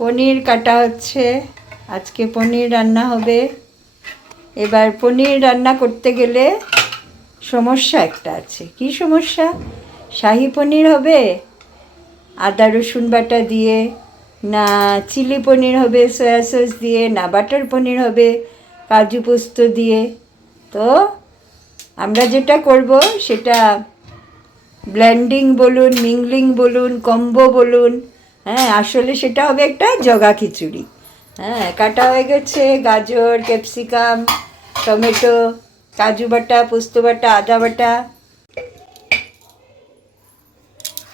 পনির কাটা হচ্ছে। আজকে পনির রান্না হবে। এবার পনির রান্না করতে গেলে সমস্যা একটা আছে। কি সমস্যা? শাহী পনির হবে আদা রসুন বাটা দিয়ে, না চিলি পনির হবে সয়া সস দিয়ে, না বাটার পনির হবে কাজু পোস্ত দিয়ে। তো আমরা যেটা করব সেটা ব্লেন্ডিং বলুন, মিংলিং বলুন, কম্বো বলুন, হ্যাঁ, আসলে সেটা হবে একটা জগা খিচুড়ি। হ্যাঁ, কাটা হয়ে গেছে গাজর, ক্যাপসিকাম, টমেটো, কাজু বাটা, পোস্ত বাটা, আদা বাটা।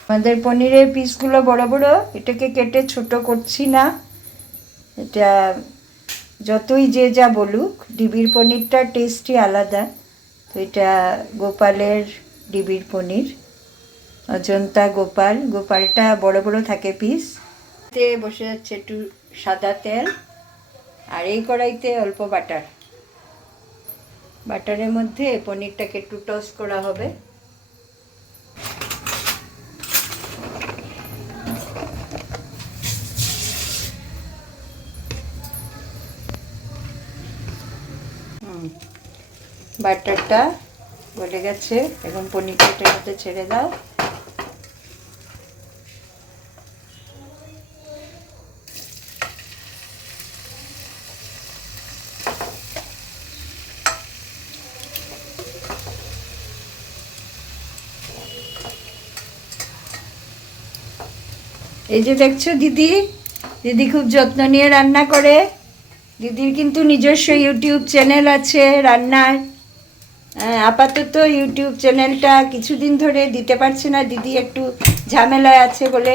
আমাদের পনিরের পিসগুলো বড় বড়, এটাকে কেটে ছোট করছি না। এটা যতই যে যা বলুক, ডিবির পনিরটা টেস্টই আলাদা। তো এটা গোপালের ডিবির পনির, অজন্তা গোপালটা বড় বড় থাকে পিস। তে বসে যাচ্ছে একটু সাদা তেল, আর এই কড়াইতে অল্প বাটারের মধ্যে পনিরটাকে একটু টস করা হবে। বাটারটা গলে গেছে, এখন পনিরটা এটার মধ্যে ছেড়ে দাও। এই যে দেখছো দিদি খুব যত্ন নিয়ে রান্না করে। দিদির কিন্তু নিজস্ব ইউটিউব চ্যানেল আছে রান্নার। আপাতত ইউটিউব চ্যানেলটা কিছুদিন ধরে দিতে পারছে না দিদি, একটু ঝামেলায় আছে বলে।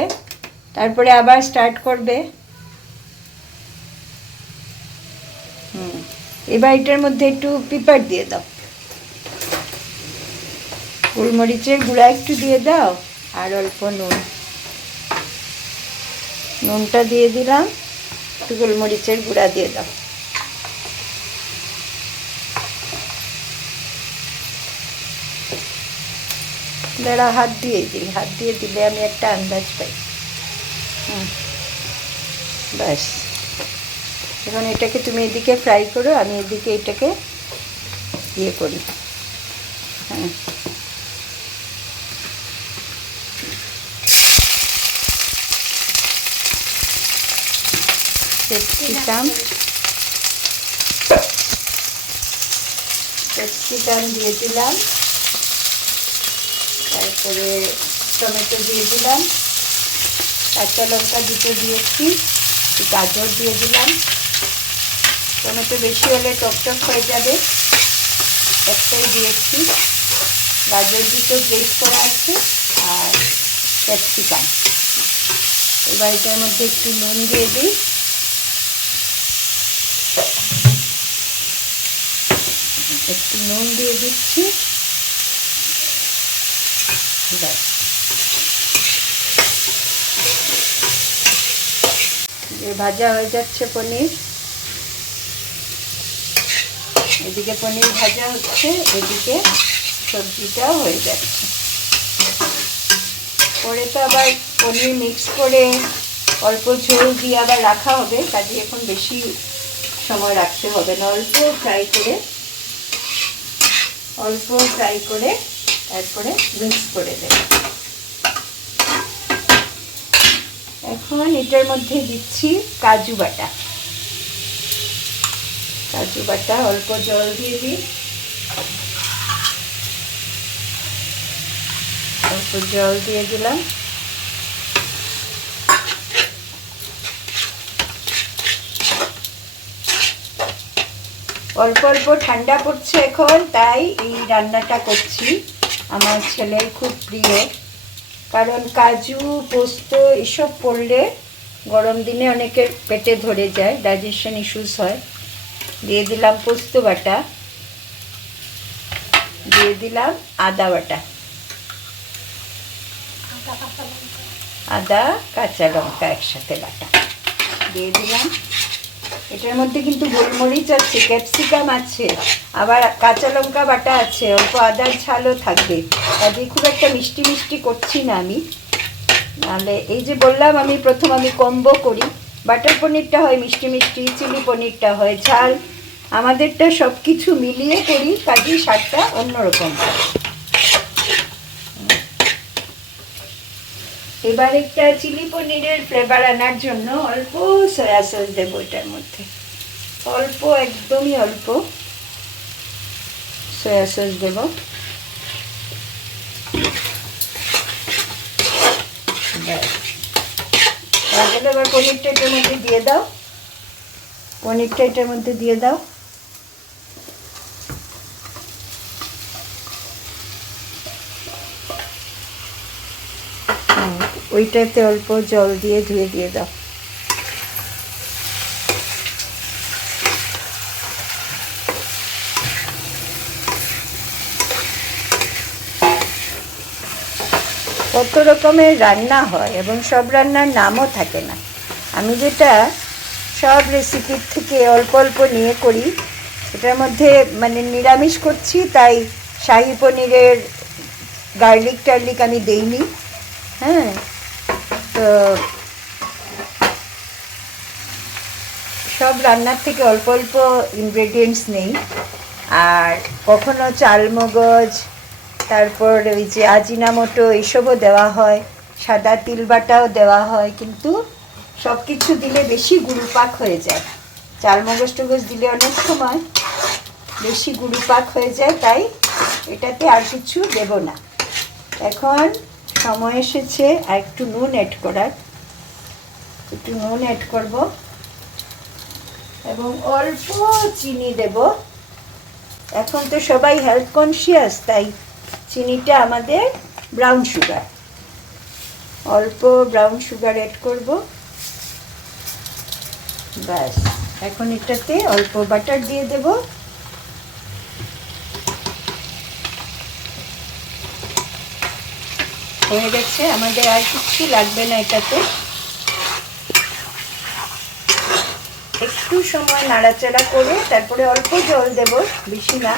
তারপরে আবার স্টার্ট করবে। এবার এটার মধ্যে একটু পেপার দিয়ে দাও, গোলমরিচের গুঁড়া একটু দিয়ে দাও, আর অল্প নুনটা দিয়ে দিলাম, একটু গোলমরিচের গুঁড়া দিয়ে দাও। দাঁড়া, হাত দিয়ে দিলে আমি একটা আন্দাজ পাই। ব্যাস, এখন এটাকে তুমি এদিকে ফ্রাই করো, আমি এদিকে এটাকে ইয়ে করি। হ্যাঁ, ক্যাপসিকাম দিয়ে দিলাম, তারপরে টমেটো দিয়ে দিলাম, কাঁচা লঙ্কা দুটো দিয়েছি, গাজর দিয়ে দিলাম। টমেটো বেশি হলে টকটক হয়ে যাবে, একটাই দিয়েছি। গাজর দুটো গ্রেট করা আছে, আর ক্যাপসিকাম। এবার এটার মধ্যে একটু নুন দিয়ে দিই। একটু নুন দিয়ে দিচ্ছি, ব্যাস। ভাজা হয়ে যাচ্ছে পনির, এদিকে পনির ভাজা হচ্ছে, এদিকে সবজিটাও হয়ে যাচ্ছে। পরে তো আবার পনির মিক্স করে অল্প ঝোল দিয়ে আবার রাখা হবে, কাজে এখন বেশি সময় রাখতে হবে না। অল্প ফ্রাই করে তারপরে মিক্স করে দেব। এখন এটার মধ্যে দিচ্ছি কাজু বাটা, অল্প জল দিয়ে দিই, অল্প জল দিয়ে দিলাম। অল্প অল্প ঠান্ডা পড়ছে এখন, তাই এই রান্নাটা করছি। আমার ছেলের খুব প্রিয়, কারণ কাজু পোস্ত এসব পড়লে গরম দিনে অনেকের পেটে ধরে যায়, ডাইজেশন ইস্যুস হয়। দিয়ে দিলাম পোস্ত বাটা, দিয়ে দিলাম আদা বাটা, আদা কাঁচা লঙ্কা একসাথে বাটা দিয়ে দিলাম। এটার মধ্যে কিন্তু গোলমরিচ আছে, ক্যাপসিকাম আছে, আবার কাঁচা লঙ্কা বাটা আছে, অল্প আদার ঝালও থাকবে। কাজে খুব একটা মিষ্টি মিষ্টি করছি না আমি। নাহলে এই যে বললাম আমি প্রথম আমি কম্বো করি, বাটার পনিরটা হয় মিষ্টি মিষ্টি, চিলি পনিরটা হয় ঝাল, আমাদেরটা সব কিছু মিলিয়ে করি, কাজেই স্বাদটা অন্যরকম। এবার একটা চিলি পনিরের ফ্লেভার আনার জন্য অল্প সয়া সস দেবো এটার মধ্যে, অল্প, একদমই অল্প সয়া সস দেবো। এবার পনিরটা এটার মধ্যে দিয়ে দাও, পনিরটা এটার মধ্যে দিয়ে দাও। ওইটাতে অল্প জল দিয়ে ধুয়ে দিয়ে দাও। কত রকমের রান্না হয় এবং সব রান্নার নামও থাকে না। আমি যেটা সব রেসিপির থেকে অল্প অল্প নিয়ে করি, এটার মধ্যে মানে নিরামিষ করছি, তাই শাহি পনিরের গার্লিক টার্লিক আমি দেইনি। হ্যাঁ, তো সব রান্নার থেকে অল্প অল্প ইনগ্রেডিয়েন্টস নেই। আর কখনো চালমগজ, তারপর ওই যে আজিনামোটো, এইসবও দেওয়া হয়, সাদা তিল বাটাও দেওয়া হয়, কিন্তু সব কিছু দিলে বেশি গুরুপাক হয়ে যায়। চালমগজ টগজ দিলে অনেক সময় বেশি গুরুপাক হয়ে যায়, তাই এটাতে আর কিছু দেব না। এখন সময় এসেছে আর একটু নুন অ্যাড করার, একটু নুন অ্যাড করব এবং অল্প চিনি দেব। এখন তো সবাই হেলথ কনসিয়াস, তাই চিনিটা আমাদের ব্রাউন সুগার, অল্প ব্রাউন সুগার অ্যাড করব। ব্যাস, এখন এটাতে অল্প বাটার দিয়ে দেব। হয়ে গেছে, আমাদের আর কিছু লাগবে না এটাতে। একটু সময় নাড়াচাড়া করে তারপরে অল্প জল দেব, বেশি না।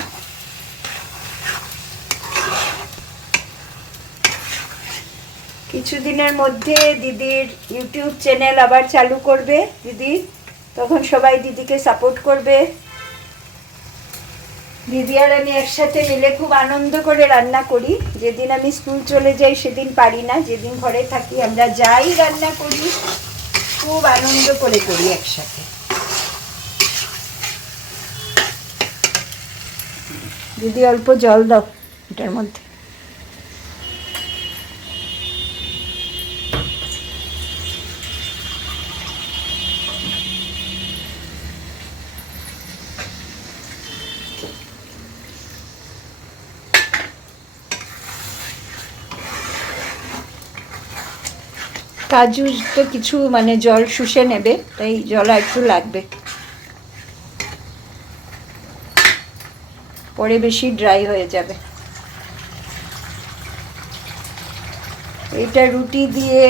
কিছুদিনের মধ্যে দিদির ইউটিউব চ্যানেল আবার চালু করবে দিদি, তখন সবাই দিদিকে সাপোর্ট করবে। দিদি আর আমি একসাথে মিলে খুব আনন্দ করে রান্না করি। যেদিন আমি স্কুল চলে যাই সেদিন পারি না, যেদিন ঘরে থাকি আমরা যাই রান্না করি খুব আনন্দ করে করি একসাথে। দিদি অল্প জল দাও এটার মধ্যে। কাজু তো কিছু মানে জল শুষে নেবে, তাই জল একটু লাগবে, পরে বেশি ড্রাই হয়ে যাবে। এটা রুটি দিয়ে,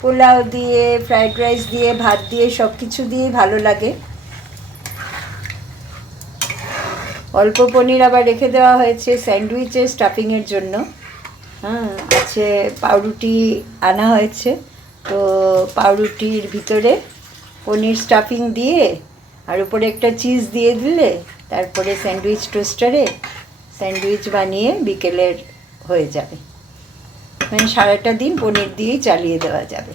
পোলাও দিয়ে, ফ্রাইড রাইস দিয়ে, ভাত দিয়ে, সব কিছু দিয়েই ভালো লাগে। অল্প পনির আবার রেখে দেওয়া হয়েছে স্যান্ডউইচের স্টাফিংয়ের জন্য। হ্যাঁ, আছে পাউরুটি আনা হয়েছে, তো পাউরুটির ভিতরে পনির স্টাফিং দিয়ে আর উপরে একটা চিজ দিয়ে দিলে তারপরে স্যান্ডউইচ টোস্টারে স্যান্ডউইচ বানিয়ে বিকেলের হয়ে যাবে, মানে সারাটা দিন পনির দিয়েই চালিয়ে দেওয়া যাবে।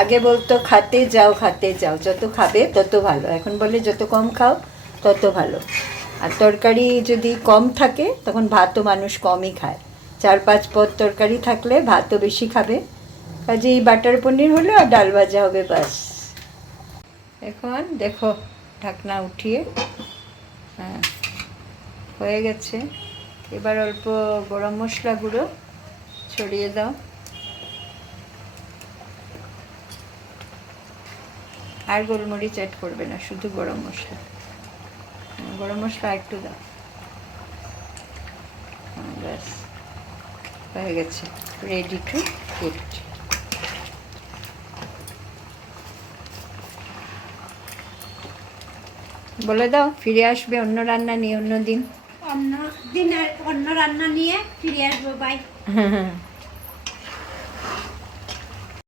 আগে বলতো খাতে যাও খাতে যাও, যত খাবে তত ভালো, এখন বলে যত কম খাও তত ভালো। আর তরকারি যদি কম থাকে তখন ভাতও মানুষ কমই খায়, 4-5 পদ তরকারি থাকলে ভাতও বেশি খাবে। কাজেই বাটার পনির হলো আর ডাল ভাজা হবে, বাস। এখন দেখো ঢাকনা উঠিয়ে, হ্যাঁ হয়ে গেছে। এবার অল্প গরম মশলা গুঁড়ো ছড়িয়ে দাও, আর গোলমরিচ অ্যাড করবে না, শুধু গরম মশলা। গরম মশলা একটু দাও, ব্যাস হয়ে গেছে, রেডি টু ইট। বলে দাও, ফিরে আসবে অন্য রান্না নিয়ে অন্য দিন। অন্য দিন অন্য রান্না নিয়ে ফিরে আসবো। বাই।